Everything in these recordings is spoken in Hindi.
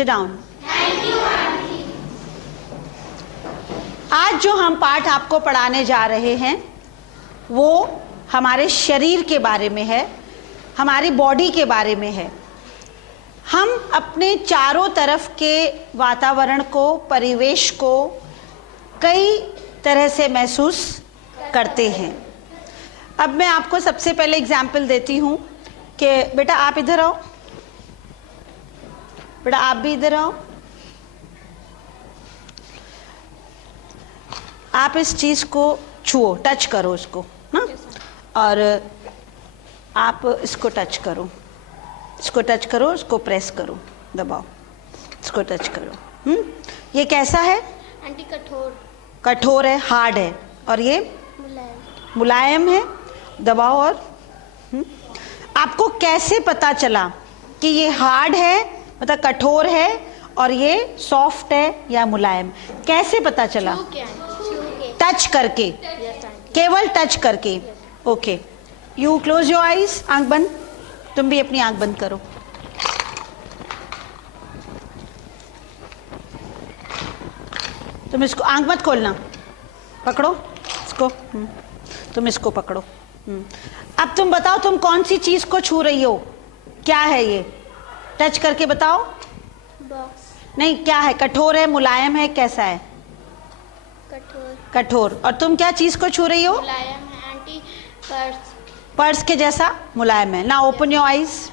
Sit down. आज जो हम पाठ आपको पढ़ाने जा रहे हैं वो हमारे शरीर के बारे में है, हमारी बॉडी के बारे में है। हम अपने चारों तरफ के वातावरण को, परिवेश को कई तरह से महसूस करते हैं। अब मैं आपको सबसे पहले एग्जाम्पल देती हूँ कि बेटा आप इधर आओ, बेटा आप भी इधर आओ। आप इस चीज़ को छुओ, टच करो इसको ना, और आप इसको टच करो, इसको टच करो, इसको प्रेस करो, दबाओ, इसको टच करो। ये कैसा है? आंटी कठोर। कठोर है, हार्ड है, और ये मुलायम है। दबाओ। और आपको कैसे पता चला कि ये हार्ड है, मतलब कठोर है, और ये सॉफ्ट है या मुलायम? कैसे पता चला? टच करके, केवल टच करके। Okay, you close your eyes. आंख बंद, तुम भी अपनी आंख बंद करो। तुम इसको, आंख मत खोलना, पकड़ो इसको। तुम इसको पकड़ो। अब तुम बताओ, तुम कौन सी चीज को छू रही हो? क्या है ये? टच करके बताओ। बॉक्स। नहीं, क्या है? कठोर है, मुलायम है, कैसा है? कठोर। कठोर। और तुम क्या चीज को छू रही हो? मुलायम है आंटी, पर्स। पर्स के जैसा मुलायम है ना। Open your eyes.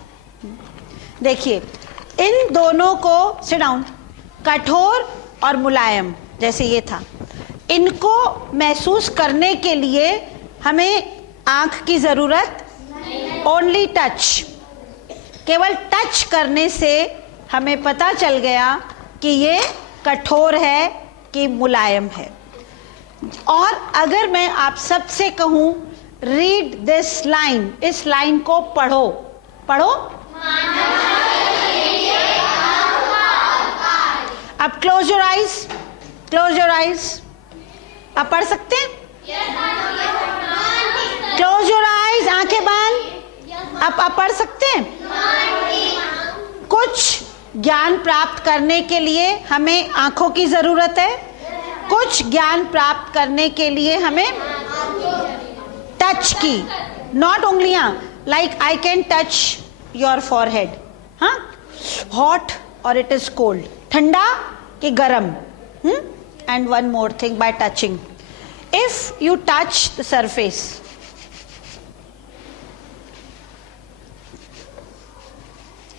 देखिए, इन दोनों को, सिट डाउन, कठोर और मुलायम जैसे ये था, इनको महसूस करने के लिए हमें आंख की जरूरत ओनली टच। केवल टच करने से हमें पता चल गया कि ये कठोर है कि मुलायम है। और अगर मैं आप सबसे कहूं रीड दिस लाइन, इस लाइन को पढ़ो, पढ़ो। अब close your eyes, close your eyes. आप पढ़ सकते हैं? क्लोज योर आईज, आंखें बंद। आप पढ़ सकते हैं? कुछ ज्ञान प्राप्त करने के लिए हमें आंखों की जरूरत है, कुछ ज्ञान प्राप्त करने के लिए हमें टच की, नॉट उंगलियां। Like I can touch your forehead, हाँ, हॉट और इट इज कोल्ड, ठंडा कि गरम। And one more thing, bye touching, if you touch the surface,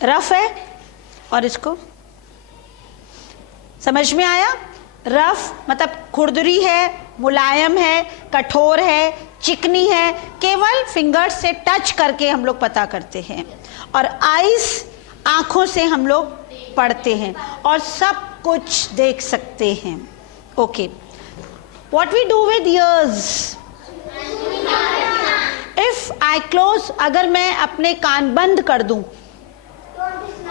rough है, और इसको समझ में आया? रफ मतलब खुरदरी है, मुलायम है, कठोर है, चिकनी है, केवल फिंगर से टच करके हम लोग पता करते हैं। और आईज, आंखों से हम लोग पढ़ते हैं और सब कुछ देख सकते हैं। Okay, what we do with ears? If I close, अगर मैं अपने कान बंद कर दूं,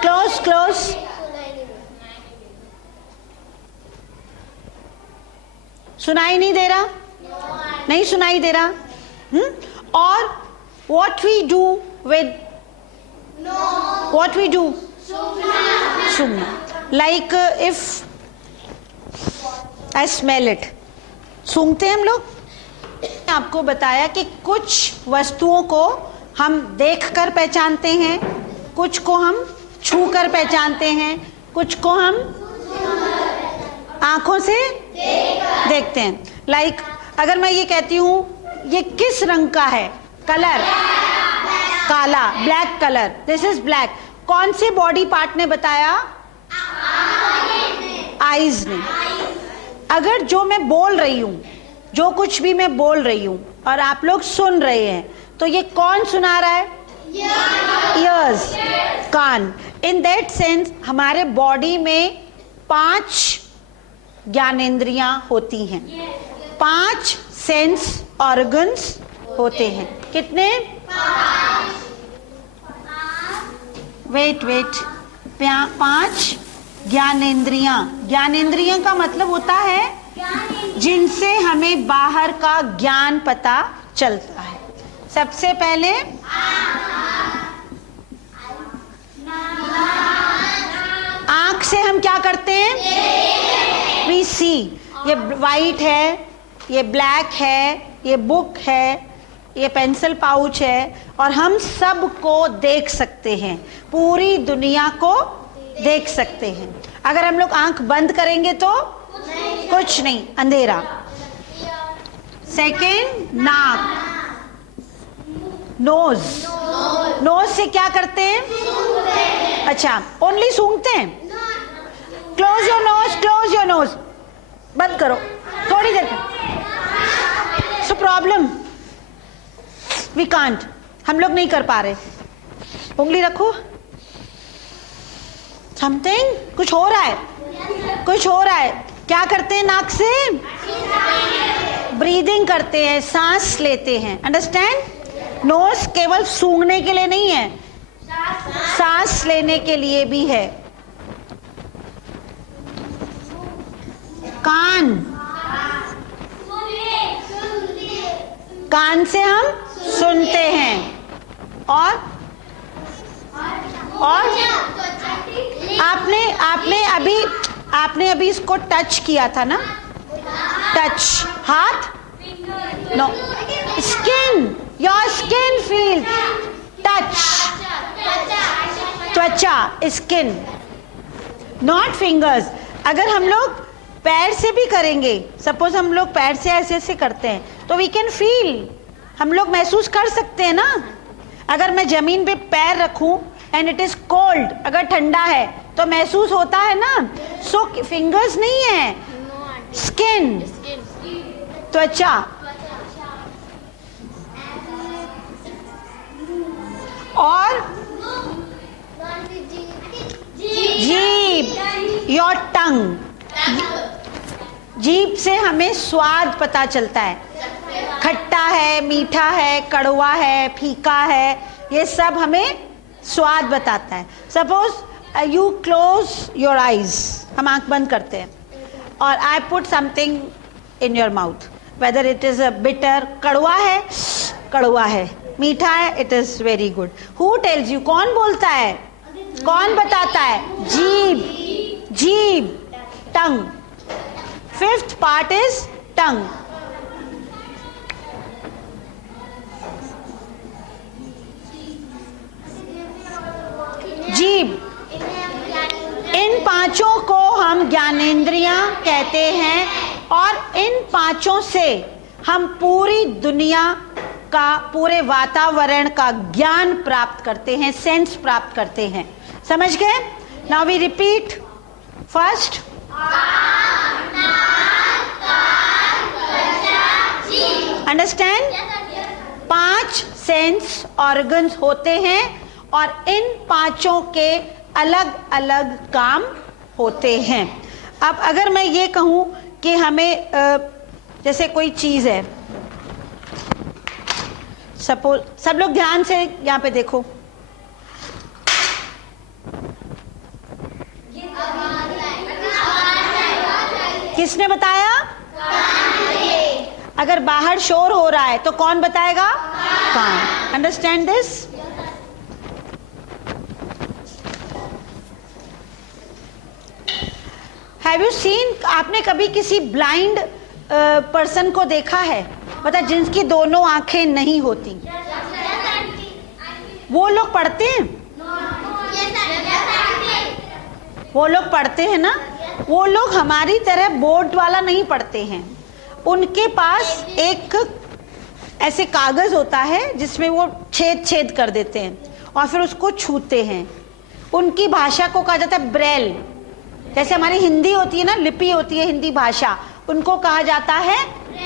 क्लोज क्लोज, सुनाई नहीं दे रहा? नहीं सुनाई दे रहा? और what we do with, what we do? सुनना। Like if I smell it, सूंघते हैं हम लोग। आपको बताया कि कुछ वस्तुओं को हम देखकर पहचानते हैं, कुछ को हम छूकर पहचानते हैं, कुछ को हम आंखों से देखते हैं। लाइक अगर मैं ये कहती हूं ये किस रंग का है, कलर काला, black colour, this is black, कौन से बॉडी पार्ट ने बताया? आईज ने। अगर जो मैं बोल रही हूं, जो कुछ भी मैं बोल रही हूं और आप लोग सुन रहे हैं, तो ये कौन सुना रहा है? ईयर्स, कान। इन दैट सेंस हमारे बॉडी में 5 ज्ञानेंद्रियां होती हैं, 5 सेंस ऑर्गन्स होते हैं। कितने? 5 ज्ञानेंद्रियां। ज्ञानेंद्रियां का मतलब होता है जिनसे हमें बाहर का ज्ञान पता चलता है। सबसे पहले आंख से हम क्या करते हैं? वी सी। ये वाइट है, ये ब्लैक है, ये बुक है, ये पेंसिल पाउच है, और हम सब को देख सकते हैं, पूरी दुनिया को देख सकते हैं। अगर हम लोग आंख बंद करेंगे तो कुछ नहीं, अंधेरा। सेकेंड, नाक, नोज। नोज से क्या करते हैं? अच्छा, ओनली सूंघते हैं। Close your nose, close your nose, बंद करो थोड़ी देर तक। सो प्रॉब्लम, वी कांट, हम लोग नहीं कर पा रहे। उंगली रखो। समथिंग, कुछ हो रहा है, कुछ हो रहा है। क्या करते हैं? नाक से ब्रीदिंग करते हैं, सांस लेते हैं। अंडरस्टैंड? नोज केवल सूंघने के लिए नहीं है, सांस लेने के लिए भी है। कान, कान से हम सुनते हैं। और आपने अभी इसको टच किया था ना? टच, हाथ, no, skin, your skin feel, touch, त्वचा, स्किन, नॉट फिंगर्स। अगर हम लोग पैर से भी करेंगे, सपोज हम लोग पैर से ऐसे ऐसे करते हैं, तो वी कैन फील, हम लोग महसूस कर सकते हैं ना। अगर मैं जमीन पे पैर रखूं एंड इट इज कोल्ड, अगर ठंडा है तो महसूस होता है ना। सो फिंगर्स नहीं है, स्किन, त्वचा। और जीभ, योर टंग। जीभ से हमें स्वाद पता चलता है, खट्टा है, मीठा है, कड़वा है, फीका है, ये सब हमें स्वाद बताता है। Suppose you close your eyes, हम आंख बंद करते हैं, और I put something in your mouth, whether it is a bitter, कड़वा है, कड़वा है, मीठा है, it is very good. Who tells you? कौन बोलता है? कौन बताता है? जीभ, जीभ, tongue. Fifth part is tongue. जीभ, इन पांचों को हम ज्ञानेंद्रियां कहते हैं, और इन पांचों से हम पूरी दुनिया का, पूरे वातावरण का ज्ञान प्राप्त करते हैं, सेंस प्राप्त करते हैं। समझ गए? Now we repeat. First, understand? 5 sense organs होते हैं, और इन पांचों के अलग अलग काम होते हैं। अब अगर मैं ये कहूं कि हमें जैसे कोई चीज है, सपोज, सब लोग ध्यान से यहाँ पे देखो, किसने बताया? अगर बाहर शोर हो रहा है तो कौन बताएगा? कान। Understand this? Have you seen, आपने कभी किसी ब्लाइंड पर्सन को देखा है, मतलब जिनकी दोनों आंखें नहीं होती? वो लोग पढ़ते हैं? वो लोग पढ़ते हैं ना? वो लोग हमारी तरह बोर्ड वाला नहीं पढ़ते हैं। उनके पास एक ऐसे कागज होता है जिसमें वो छेद छेद कर देते हैं और फिर उसको छूते हैं। उनकी भाषा को कहा जाता है ब्रेल। जैसे हमारी हिंदी होती है ना, लिपि होती है हिंदी भाषा, उनको कहा जाता है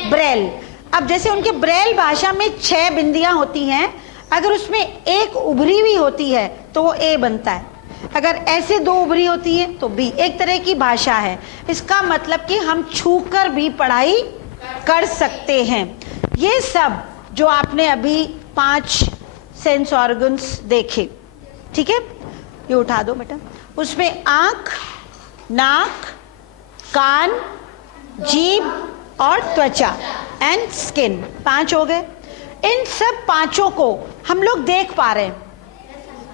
ब्रेल। अब जैसे उनके ब्रेल भाषा में 6 बिंदियां होती हैं, अगर उसमें एक उभरी हुई होती है तो वो ए बनता है, अगर ऐसे 2 उभरी होती है तो बी। एक तरह की भाषा है। इसका मतलब कि हम छूकर भी पढ़ाई कर सकते हैं। ये सब जो आपने अभी 5 सेंस ऑर्गन्स देखे, ठीक है, ये उठा दो बेटा। उसमें आँख, नाक, कान, जीभ और त्वचा एंड स्किन, 5 हो गए। इन सब 5 को हम लोग देख पा रहे हैं,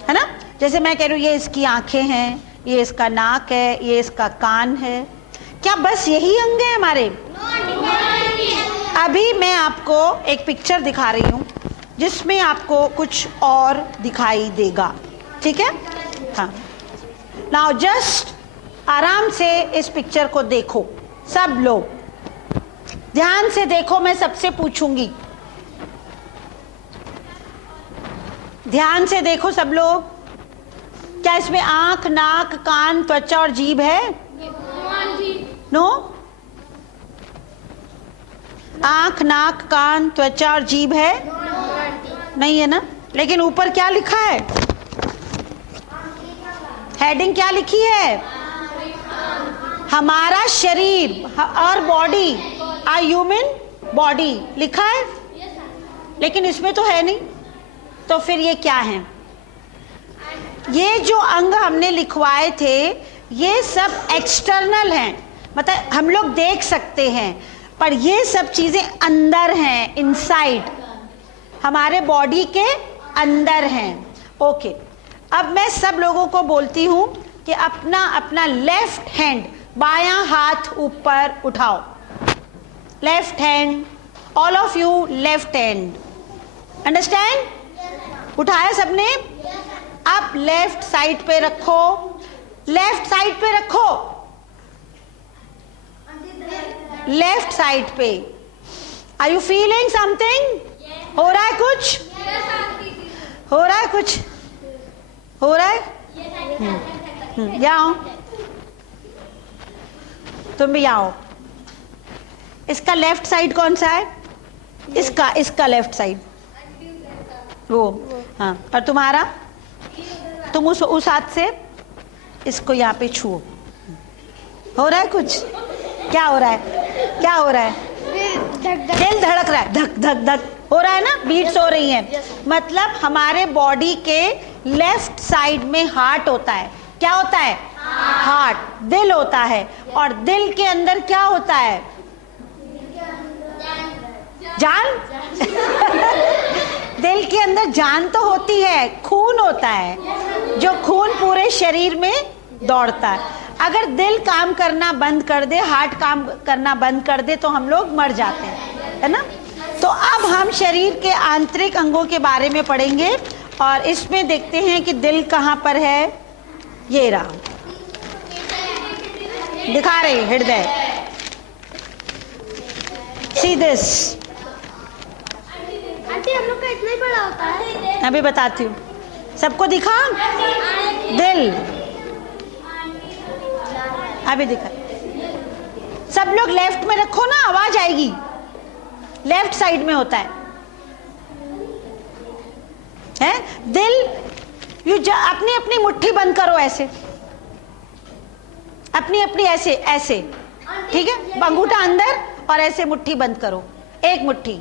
है ना? जैसे मैं कह रही हूँ ये इसकी आंखें हैं, ये इसका नाक है, ये इसका कान है। क्या बस यही अंग है हमारे? अभी मैं आपको एक पिक्चर दिखा रही हूँ जिसमें आपको कुछ और दिखाई देगा, ठीक है? हाँ, नाउ जस्ट आराम से इस पिक्चर को देखो, सब लोग ध्यान से देखो। मैं सबसे पूछूंगी, ध्यान से देखो सब लोग। क्या इसमें आंख, नाक, कान, त्वचा और जीभ है? नो? आंख, नाक, कान, त्वचा और जीभ है? नहीं है ना? लेकिन ऊपर क्या लिखा है? हेडिंग क्या लिखी है? हमारा शरीर और बॉडी, आ ह्यूमन बॉडी लिखा है, लेकिन इसमें तो है नहीं। तो फिर ये क्या है? ये जो अंग हमने लिखवाए थे ये सब एक्सटर्नल हैं, मतलब हम लोग देख सकते हैं, पर ये सब चीजें अंदर हैं, इनसाइड, हमारे बॉडी के अंदर हैं। ओके, अब मैं सब लोगों को बोलती हूं कि अपना अपना लेफ्ट हैंड, बायां हाथ ऊपर उठाओ। Left hand, all of you left hand, understand? उठाया सबने? अब लेफ्ट साइड पे रखो, लेफ्ट साइड पे रखो, लेफ्ट साइड पे। Are you feeling something? हो रहा है कुछ? हो रहा है कुछ? हो रहा है? आओ, तुम भी आओ। इसका लेफ्ट साइड कौन सा है? इसका लेफ्ट साइड वो, हाँ। और तुम्हारा? तुम उस हाथ से इसको यहाँ पे छुओ। हो रहा है कुछ? क्या हो रहा है? क्या हो रहा है? दिल धड़क रहा है, धक धक धक हो रहा है ना, बीट्स हो रही हैं। मतलब हमारे बॉडी के लेफ्ट साइड में हार्ट होता है। क्या होता है? हार्ट, दिल होता है। और दिल के अंदर क्या होता है? जान? दिल के अंदर जान तो होती है, खून होता है, जो खून पूरे शरीर में दौड़ता है। अगर दिल काम करना बंद कर दे, हार्ट काम करना बंद कर दे, तो हम लोग मर जाते हैं, है ना? तो अब हम शरीर के आंतरिक अंगों के बारे में पढ़ेंगे और इसमें देखते हैं कि दिल कहाँ पर है। ये रहा, दिखा रहे हृदय। See this. आंटी हम लोग का इतना ही बड़ा होता है? अभी बताती हूँ, सबको दिखा दिल, अभी दिखा। सब लोग लेफ्ट में रखो ना, आवाज आएगी। लेफ्ट साइड में होता है दिल। अपनी अपनी मुट्ठी बंद करो, ऐसे अपनी अपनी, ऐसे ऐसे, ठीक है? अंगूठा अंदर और ऐसे मुट्ठी बंद करो, एक मुट्ठी।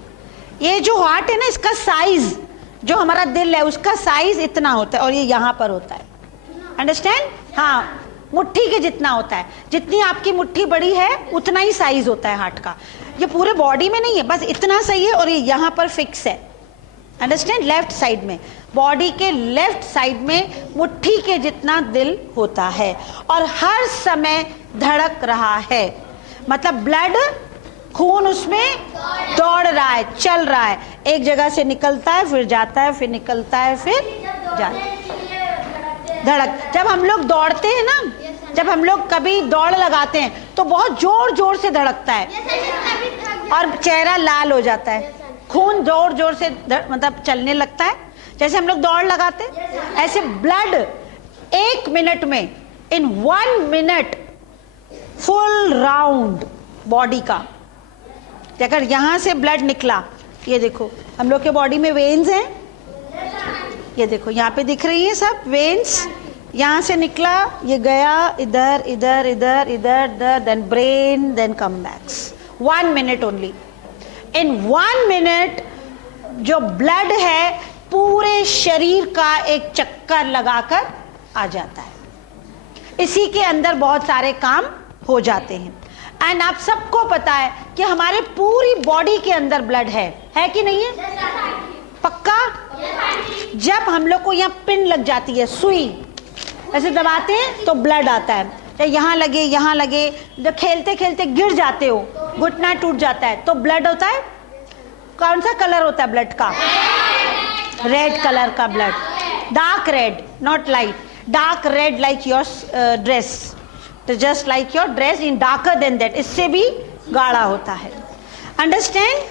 ये जो हार्ट है ना, इसका साइज, जो हमारा दिल है उसका साइज इतना होता है और ये यहाँ पर होता है, अंडरस्टैंड? हाँ, मुट्ठी के जितना होता है। जितनी आपकी मुट्ठी बड़ी है उतना ही साइज होता है हार्ट का। ये पूरे बॉडी में नहीं है, बस इतना सही है और ये यहाँ पर फिक्स है, अंडरस्टैंड? लेफ्ट साइड में, बॉडी के लेफ्ट साइड में मुट्ठी के जितना दिल होता है और हर समय धड़क रहा है। मतलब ब्लड, खून उसमें दौड़ रहा है, चल रहा है, एक जगह से निकलता है, फिर जाता है, फिर निकलता है, फिर जाता है, धड़क। जब हम लोग दौड़ते हैं ना, जब हम लोग कभी दौड़ लगाते हैं तो बहुत जोर जोर से धड़कता है और चेहरा लाल हो जाता है, खून जोर जोर से मतलब चलने लगता है। जैसे हम लोग दौड़ लगाते हैं, ऐसे ब्लड 1 मिनट में, इन 1 मिनट, फुल राउंड बॉडी का, अगर यहां से ब्लड निकला, ये देखो हम लोग के बॉडी में वेन्स हैं, ये देखो यहाँ पे दिख रही है सब वेन्स, यहाँ से निकला, ये गया इधर इधर इधर इधर इधर, then brain, then come backs. 1 minute only. In 1 minute जो ब्लड है पूरे शरीर का एक चक्कर लगाकर आ जाता है। इसी के अंदर बहुत सारे काम हो जाते हैं। एंड आप सबको पता है कि हमारे पूरी बॉडी के अंदर ब्लड है कि नहीं है? पक्का? जब हम लोग को यहाँ पिन लग जाती है, सुई, ऐसे दबाते हैं तो ब्लड आता है, या यहाँ लगे, जब खेलते खेलते गिर जाते हो, घुटना टूट जाता है तो ब्लड होता है। कौन सा कलर होता है ब्लड का? रेड कलर का blood, dark red, not light, dark red like your dress, तो just like your dress in darker than that, इससे भी गाढ़ा होता है। अंडरस्टैंड?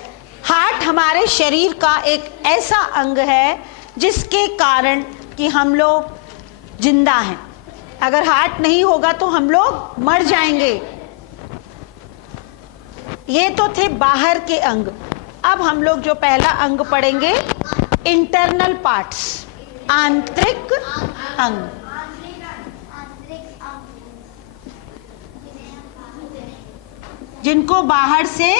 हार्ट हमारे शरीर का एक ऐसा अंग है जिसके कारण कि हम लोग जिंदा हैं। अगर हार्ट नहीं होगा तो हम लोग मर जाएंगे। ये तो थे बाहर के अंग। अब हम लोग जो पहला अंग पढ़ेंगे, इंटरनल पार्ट्स, आंतरिक अंग। जिनको बाहर से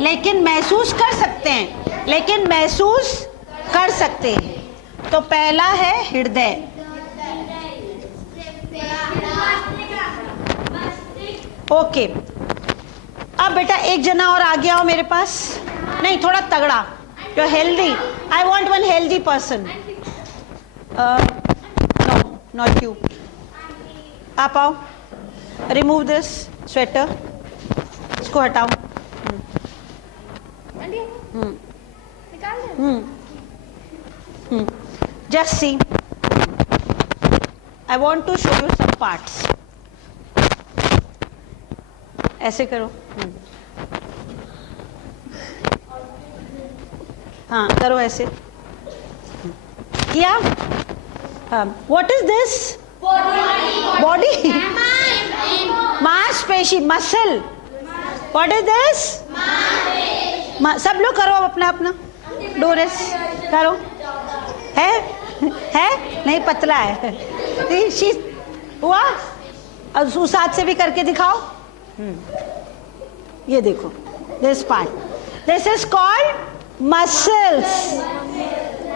लेकिन महसूस कर सकते हैं, लेकिन महसूस कर सकते हैं। तो पहला है हृदय। ओके, अब बेटा एक जना और आ गया हो मेरे पास, नहीं थोड़ा तगड़ा, जो healthy, I want one healthy person. No not you, आप आओ, रिमूव दिस स्वेटर, इसको हटाओ। Just see, I want to show you some parts. ऐसे करो, हाँ करो ऐसे, किया? हाँ, व्हाट इज दिस? बॉडी, मांसपेशी, मसल। What is this? सब लोग करो अपना अपना, डोरेस करो। है नहीं, पतला है, हुआ? अब उस हाथ से भी करके दिखाओ। ये देखो, this part, this is called muscles.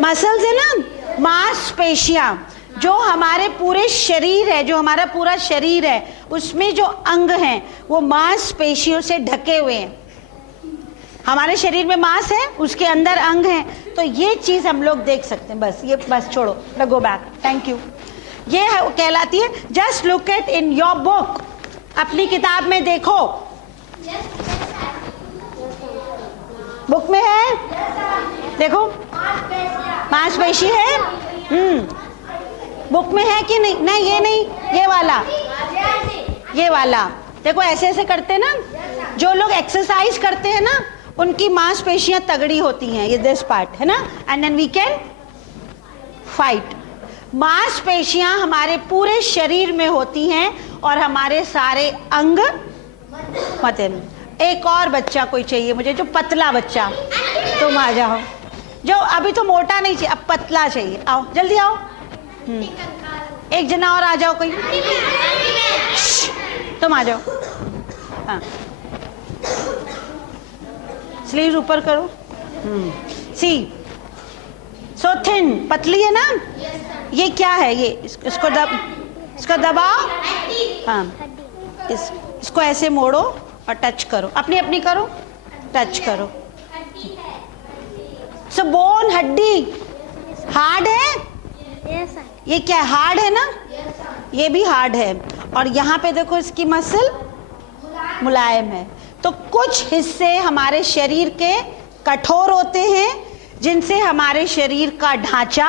Muscles है ना, मांसपेशियां, जो हमारे पूरे शरीर है, जो हमारा पूरा शरीर है, उसमें जो अंग हैं वो मांसपेशियों से ढके हुए हैं। हमारे शरीर में मांस है, उसके अंदर अंग हैं, तो ये चीज हम लोग देख सकते हैं। बस ये, बस छोड़ो, गो बैक, थैंक यू। ये कहलाती है, just look at in your book, अपनी किताब में देखो, बुक में है, देखो मांसपेशी है। बुक में है कि नहीं? नहीं, ये नहीं, ये वाला, ये वाला देखो, ऐसे ऐसे करते हैं ना, जो लोग एक्सरसाइज करते हैं ना, उनकी मांसपेशियां तगड़ी होती हैं, ये दिस पार्ट है ना, and then we can fight. मांसपेशियां हमारे पूरे शरीर में होती हैं और हमारे सारे अंग मतलब। एक और बच्चा कोई चाहिए मुझे, जो पतला बच्चा, तुम आ जाओ, जो अभी तो मोटा नहीं चाहिए, अब पतला चाहिए, आओ जल्दी आओ। एक जना और आ जाओ कोई, तुम आ जाओ। हाँ, स्लीव्स ऊपर करो। सी, सो थिन, पतली है ना। ये क्या है? ये इसको दबाओ। हाँ, इसको ऐसे मोड़ो और टच करो, अपनी अपनी करो, टच करो। सो बोन, हड्डी, हार्ड है। ये क्या है? हार्ड है ना, ये भी हार्ड है। और यहाँ पे देखो, इसकी मसल मुलायम है। तो कुछ हिस्से हमारे शरीर के कठोर होते हैं, जिनसे हमारे शरीर का ढांचा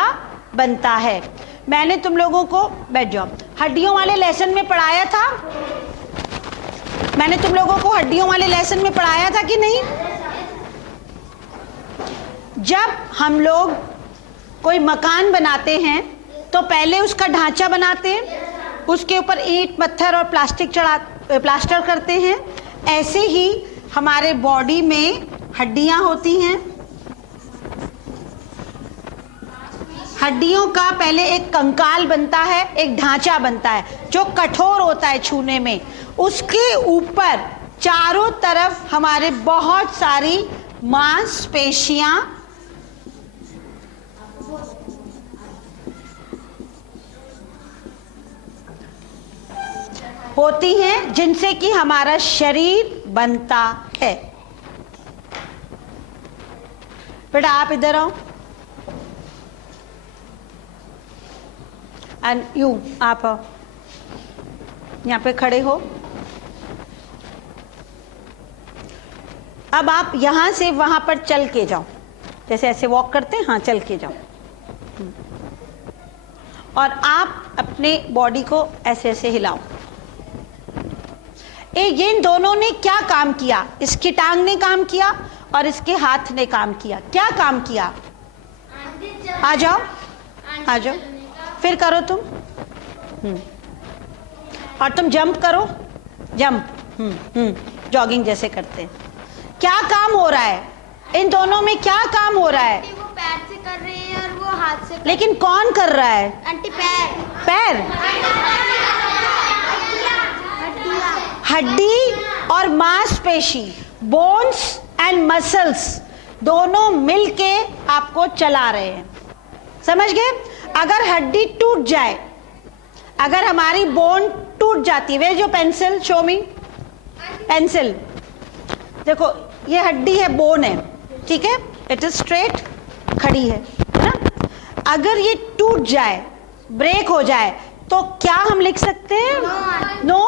बनता है। मैंने तुम लोगों को, बैठ जाओ, हड्डियों वाले लेसन में पढ़ाया था। मैंने तुम लोगों को हड्डियों वाले लेसन में पढ़ाया था कि नहीं? जब हम लोग कोई मकान बनाते हैं तो पहले उसका ढांचा बनाते हैं, उसके ऊपर ईंट, पत्थर और प्लास्टर करते हैं। ऐसे ही हमारे बॉडी में हड्डियां होती हैं। हड्डियों का पहले एक कंकाल बनता है, एक ढांचा बनता है जो कठोर होता है छूने में। उसके ऊपर चारों तरफ हमारे बहुत सारी मांसपेशियां होती हैं, जिनसे कि हमारा शरीर बनता है। बेटा आप इधर आओ, एंड यू, आप यहाँ पे खड़े हो। अब आप यहाँ से वहाँ पर चल के जाओ, जैसे ऐसे वॉक करते हैं, हाँ चल के जाओ। और आप अपने बॉडी को ऐसे ऐसे हिलाओ। ये इन दोनों ने क्या काम किया? इसकी टांग ने काम किया और इसके हाथ ने काम किया। क्या काम किया? आ जाओ, आ जाओ, फिर करो तुम। और तुम जंप करो, जंप, जॉगिंग जैसे करते हैं। क्या काम हो रहा है? इन दोनों में क्या काम हो रहा है? वो पैर से कर रहे हैं और वो हाथ से। लेकिन कौन कर रहा है? आंटी पैर। पैर, हड्डी और मांसपेशी, बोन्स एंड मसल्स दोनों मिलके आपको चला रहे हैं। समझ गए? अगर हड्डी टूट जाए, अगर हमारी बोन टूट जाती है, वे जो पेंसिल, शो मी पेंसिल, देखो ये हड्डी है, बोन है, ठीक है, इट इज स्ट्रेट, खड़ी है ना। अगर ये टूट जाए, ब्रेक हो जाए, तो क्या हम लिख सकते हैं? नो।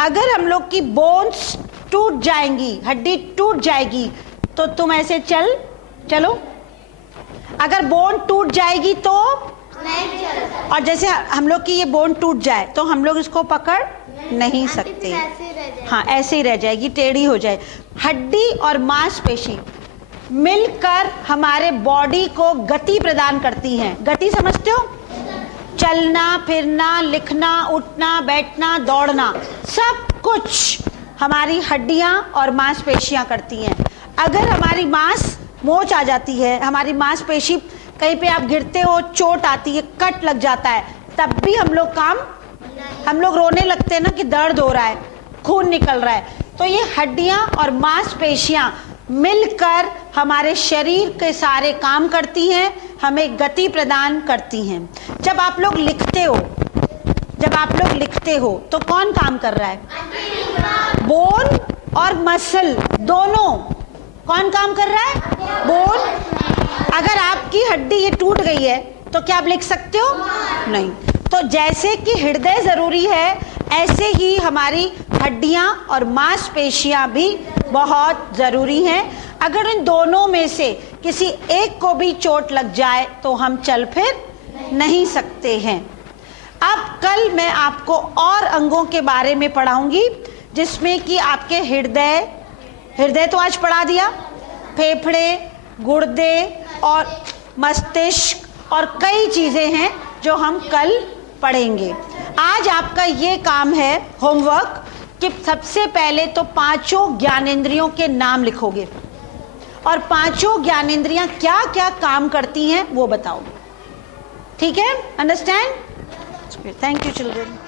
अगर हम लोग की बोन्स टूट जाएंगी, हड्डी टूट जाएगी, तो तुम ऐसे चलो। अगर बोन टूट जाएगी तो नहीं चल। और जैसे हम लोग की ये बोन टूट जाए तो हम लोग इसको पकड़ नहीं सकते। ऐसे रह जाए। हाँ, ऐसे ही रह जाएगी, टेढ़ी हो जाए। हड्डी और मांसपेशी मिलकर हमारे बॉडी को गति प्रदान करती हैं। गति समझते हो? चलना, फिरना, लिखना, उठना, बैठना, दौड़ना, सब कुछ हमारी हड्डियां और मांसपेशियां करती हैं। अगर हमारी मांस मोच आ जाती है, हमारी मांसपेशी, कहीं पे आप गिरते हो, चोट आती है, कट लग जाता है, तब भी हम लोग रोने लगते हैं ना कि दर्द हो रहा है, खून निकल रहा है। तो ये हड्डियां और मांसपेशियां मिलकर हमारे शरीर के सारे काम करती हैं, हमें गति प्रदान करती हैं। जब आप लोग लिखते हो तो कौन काम कर रहा है? बोन और मसल दोनों। कौन काम कर रहा है? बोन। अगर आपकी हड्डी ये टूट गई है तो क्या आप लिख सकते हो? नहीं। तो जैसे कि हृदय जरूरी है, ऐसे ही हमारी हड्डियां और मांसपेशियां भी बहुत जरूरी हैं। अगर इन दोनों में से किसी एक को भी चोट लग जाए तो हम चल फिर नहीं सकते हैं। अब कल मैं आपको और अंगों के बारे में पढ़ाऊंगी, जिसमें कि आपके हृदय तो आज पढ़ा दिया, फेफड़े, गुर्दे और मस्तिष्क और कई चीजें हैं जो हम कल पढ़ेंगे। आज आपका ये काम है, होमवर्क, कि सबसे पहले तो पांचों ज्ञानेंद्रियों के नाम लिखोगे और पांचों ज्ञानेंद्रियां क्या क्या काम करती हैं वो बताओगे। ठीक है? अंडरस्टैंड? Thank you children.